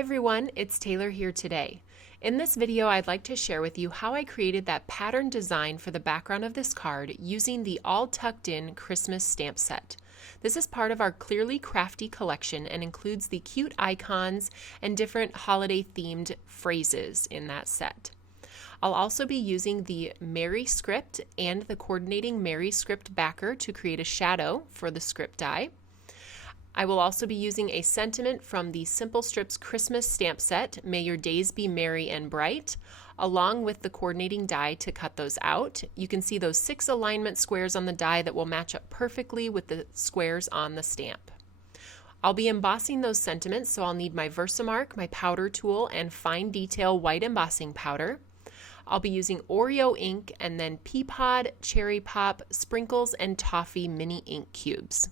everyone, it's Taylor here today. In this video, I'd like to share with you how I created that pattern design for the background of this card using the All Tucked In Christmas stamp set. This is part of our Clearly Crafty collection and includes the cute icons and different holiday themed phrases in that set. I'll also be using the Merry script and the coordinating Merry script backer to create a shadow for the script die. I will also be using a sentiment from the Simple Strips Christmas stamp set, May Your Days Be Merry and Bright, along with the coordinating die to cut those out. You can see those 6 alignment squares on the die that will match up perfectly with the squares on the stamp. I'll be embossing those sentiments, so I'll need my Versamark, my powder tool, and fine detail white embossing powder. I'll be using Oreo ink and then Pea Pod, Cherry Pop, Sprinkles, and Toffee mini ink cubes.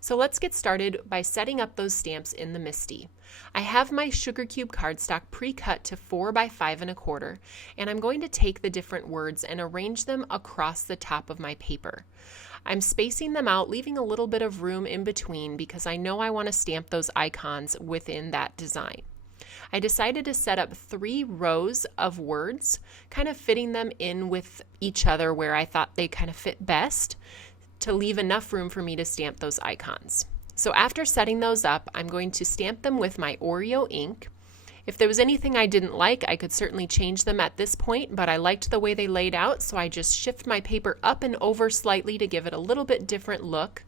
So let's get started by setting up those stamps in the MISTI. I have my sugar cube cardstock pre-cut to 4 by 5 1/4, and I'm going to take the different words and arrange them across the top of my paper. I'm spacing them out, leaving a little bit of room in between because I know I want to stamp those icons within that design. I decided to set up 3 rows of words, kind of fitting them in with each other where I thought they kind of fit best, to leave enough room for me to stamp those icons. So after setting those up, I'm going to stamp them with my Oreo ink. If there was anything I didn't like, I could certainly change them at this point, but I liked the way they laid out, so I just shift my paper up and over slightly to give it a little bit different look,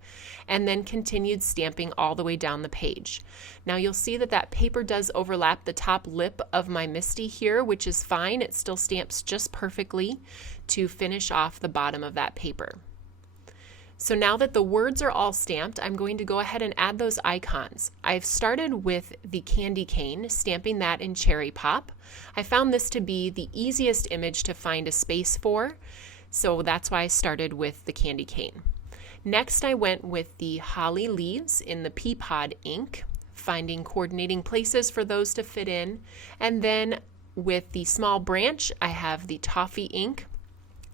and then continued stamping all the way down the page. Now you'll see that that paper does overlap the top lip of my MISTI here, which is fine. It still stamps just perfectly to finish off the bottom of that paper. So now that the words are all stamped, I'm going to go ahead and add those icons. I've started with the candy cane, stamping that in Cherry Pop. I found this to be the easiest image to find a space for, so that's why I started with the candy cane. Next, I went with the holly leaves in the Pea Pod ink, finding coordinating places for those to fit in. And then with the small branch, I have the toffee ink,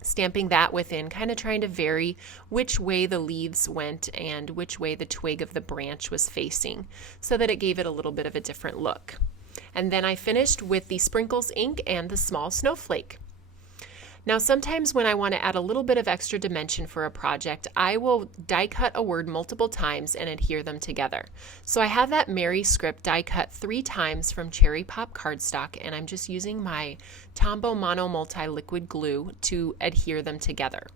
stamping that within, kind of trying to vary which way the leaves went and which way the twig of the branch was facing so that it gave it a little bit of a different look. And then I finished with the Sprinkles ink and the small snowflake. Now sometimes when I want to add a little bit of extra dimension for a project, I will die cut a word multiple times and adhere them together. So I have that Merry script die cut 3 times from Cherry Pop cardstock, and I'm just using my Tombow Mono Multi-Liquid Glue to adhere them together.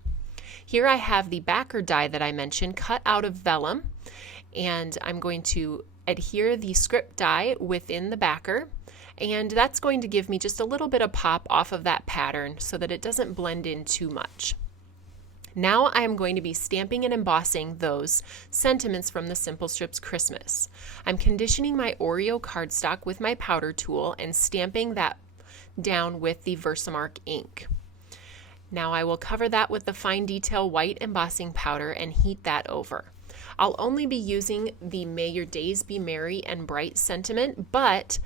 Here I have the backer die that I mentioned cut out of vellum, and I'm going to adhere the script die within the backer. And that's going to give me just a little bit of pop off of that pattern so that it doesn't blend in too much. Now I am going to be stamping and embossing those sentiments from the Simple Strips Christmas. I'm conditioning my Oreo cardstock with my powder tool and stamping that down with the Versamark ink. Now I will cover that with the fine detail white embossing powder and heat that over. I'll only be using the May Your Days Be Merry and Bright sentiment, but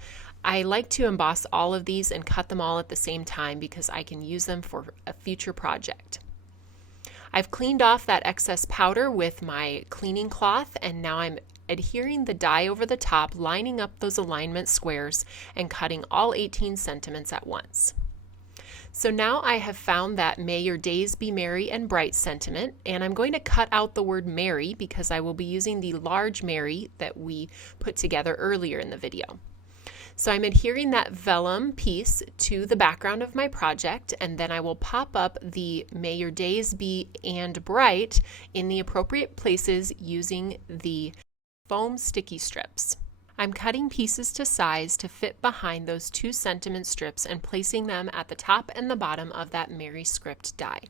I like to emboss all of these and cut them all at the same time because I can use them for a future project. I've cleaned off that excess powder with my cleaning cloth, and now I'm adhering the die over the top, lining up those alignment squares and cutting all 18 sentiments at once. So now I have found that May Your Days Be Merry and Bright sentiment, and I'm going to cut out the word Merry because I will be using the large Merry that we put together earlier in the video. So I'm adhering that vellum piece to the background of my project, and then I will pop up the May Your Days Be and Bright in the appropriate places using the foam sticky strips. I'm cutting pieces to size to fit behind those 2 sentiment strips and placing them at the top and the bottom of that Merry script die.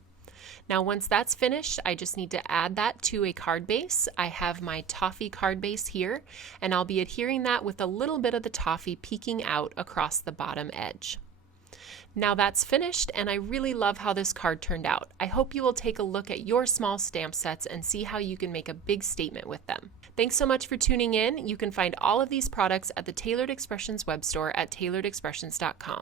Now once that's finished, I just need to add that to a card base. I have my toffee card base here, and I'll be adhering that with a little bit of the toffee peeking out across the bottom edge. Now that's finished, and I really love how this card turned out. I hope you will take a look at your small stamp sets and see how you can make a big statement with them. Thanks so much for tuning in. You can find all of these products at the Tailored Expressions web store at tailoredexpressions.com.